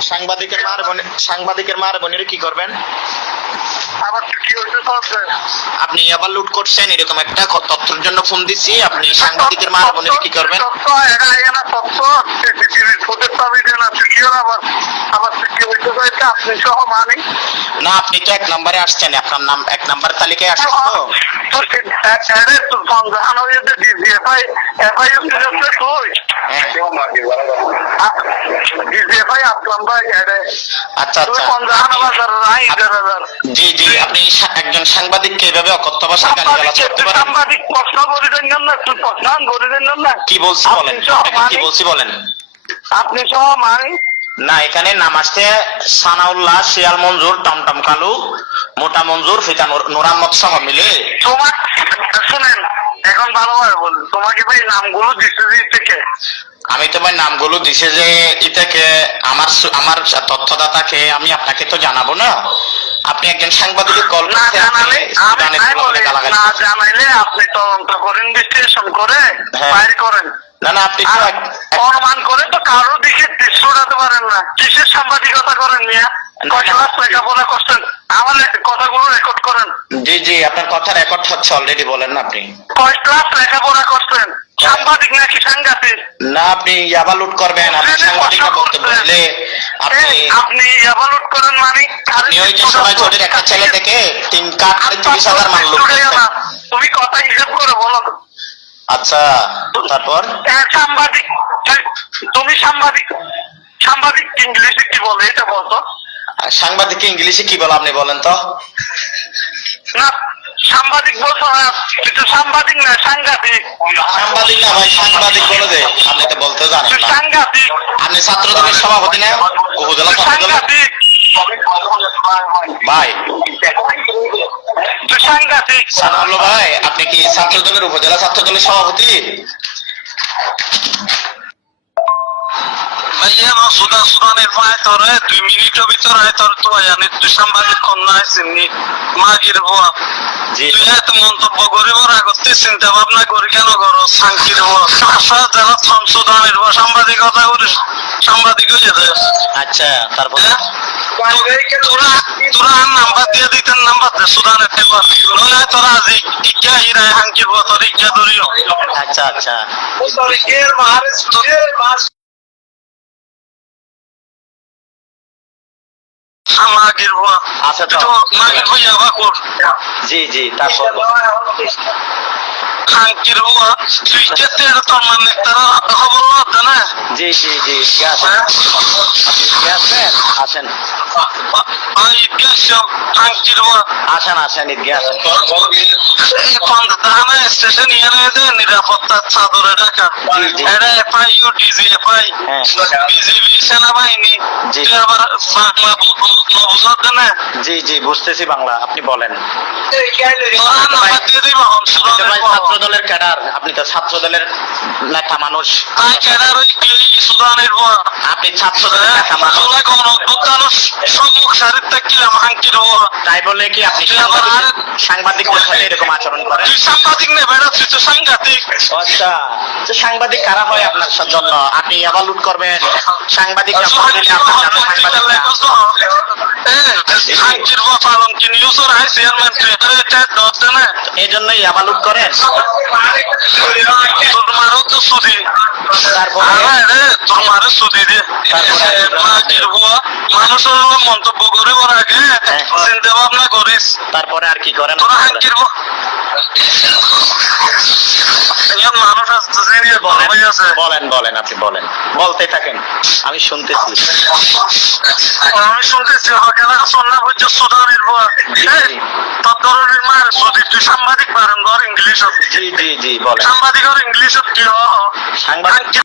সাংবাদিকের মার বোন সাংবাদিকের মার বোনের কি করবেন? আপনি আবার লুট করছেন, এরকম একটা তথ্যের জন্য ফোন দিছি। আপনি সাংবাদিকের মার বোনের কি করবেন? কয়েকটা আপনি সহ মানি না আপনি তো এক নম্বরে আসছেন আপনার নাম এক নম্বর তালিকায় আসছেন তো। আচ্ছা জি জি আপনি একজন সাংবাদিককে এভাবে অকথ্য ভাষায় গালিগালাজ করতে পারেন? সাংবাদিক প্রশ্ন করে দেন না তুই প্রশ্ন করে দেন না। কি বলছি বলেন? কি বলছি বলেন? আপনি সহ মানি না এখানে নাম আসছে সানাউল্লাহ শিয়াল মঞ্জুর টমটম কালু মোটা মঞ্জুর ফিতা নুর- নুরাম্মদ সহ মিলে। তোমার শুনেন এখন ভালোভাবে বল তোমাকে ভাই নামগুলো দিচ্ছে থেকে আমি নামগুলো দিছে যে ইটাকে আমার আমার তথ্যদাতাকে আমি আপনাকে তো জানাব না। আপনি একজন সাংবাদিক কল না জানালে না জানাইলে আপনি তদন্ত করেন বিশ্লেষণ করে হ্যাঁ। বাইর করেন। না না আপনি অনুমান করে তো কারও দিকে দৃশ্য উঠাতে পারেন না কিসের সাংবাদিকতা করেন মিয়া? আমার কথাগুলো রেকর্ড করেন। জি জি আপনার কথা রেকর্ড হচ্ছে অলরেডি বলেন না আপনি। কয় ক্লাস লেখাপড়া করছেন? সাংবাদিক নাকি সাংঘাতিক? না আপনি ইয়াবা লুট করবেন আপনি সাংবাদিকরা বক্তব্য দিলে আপনি এই, আপনি এভালুট করেন মানে আপনি ওই যে সময় ছোটের একটা ছেলে থেকে তিন কাঠ তিরিশ হাজার মান লুট। তুমি কথা হিসাব করে বলো। আচ্ছা তারপর? সাংবাদিক তুমি সাংবাদিক। সাংবাদিক ইংলিশে কি বলে এটা বলতো? সাংবাদিককে ইংলিশে কি বলে আপনি বলেন তো? না সাংবাদিক বলছো না কিন্তু সাংবাদিক না সাংঘাতিক। সাংবাদিক না ভাই সাংবাদিক বলে দে আপনি তো বলতে জানেন না। সাংঘাতিক। আপনি ছাত্র দলের সভাপতি না? উপজেলা ছাত্র দলের সাংঘাতিক। ভাই। সাংঘাতিক। সানাউল্লাহ ভাই আপনি কি ছাত্র দলের উপজেলা ছাত্র দলের সভাপতি? ভাইয়া আমার সুদা সুদানের পায় তোরে দুই মিনিটের ভিতর আয় তোর তো জানি তুই সাংবাদিক কন্যা আইসিনি মাগির জি। তুই এত মন্তব্য করিবর আগতে চিন্তা ভাবনা করি কেন করো শাসা যারা সংশোধনের বুয়া সাংবাদিকতা করিস সাংবাদিক হয়ে যায়। আচ্ছা তারপর? হ্যাঁ? তোরা তোরা নাম্বার দিয়ে দিতেন নাম্বার দে সুদানের দেবা নইলে তোরা আজি ইজ্ঞা হিরায় হাঙ্কি বুয়া তোর ইজ্ঞা ধরিও আচ্ছা আচ্ছা। মাগির আচ্ছা তো তো মাগির হইয়া বা কর। জি জি তারপর। খাঙ্কির হুয়া তুই যেতে তোর মানে তারা খবর না। জি জি জি গ্যাস আসবেন আসেন হুয়া আসেন আসেন আসেন। স্টেশন যে চাদরে ঢাকা। জি, জি। এটা ডিজি এফআই হ্যাঁ। বিজিবি সেনাবাহিনী। আবার বাংলা বুঝতে না জি জি বুঝতেছি বাংলা আপনি বলেন। ছাত্র দলের ক্যাডার আপনি তো ছাত্র দলের নেতা মানুষ। হুয়া আপনি ছাত্র দলের নেতা মানুষ। অভ্যুত্থানের সম্মুখ সারির থাকছিলাম হাঙ্কির তাই বলে কি আপনি সাংবাদিকদের সাথে এরকম আচরণ করেন? তুই সাংবাদিক নে বেড়া তুই তো সাংঘাতিক। আচ্ছা। তো সাংবাদিক কারা হয় আপনার জন্য? আপনি আবার লুট করবেন। সাংবাদিক এই জন্যই আবার লুট করেন? তোর মারও তো সুদি তারপরে? তোর মারও সুদি দে? মানুষের মন্তব্য করিবার আগে হ্যাঁ। চিন্তা ভাবনা করিস। তারপরে আর কি করেন? তোরা হাঙ্কির মানুষ হয়ে বলেন বলেন আপনি বলেন। বলতে থাকেন। আমি শুনতেছি। আমি শুনতেছি সন্না হচ্ছে ধরনের তুই সাংবাদিক পারেন ধর ইংলিশ জি জি জি বলেন। সাংবাদিক আর ইংলিশ কি সাংবাদিক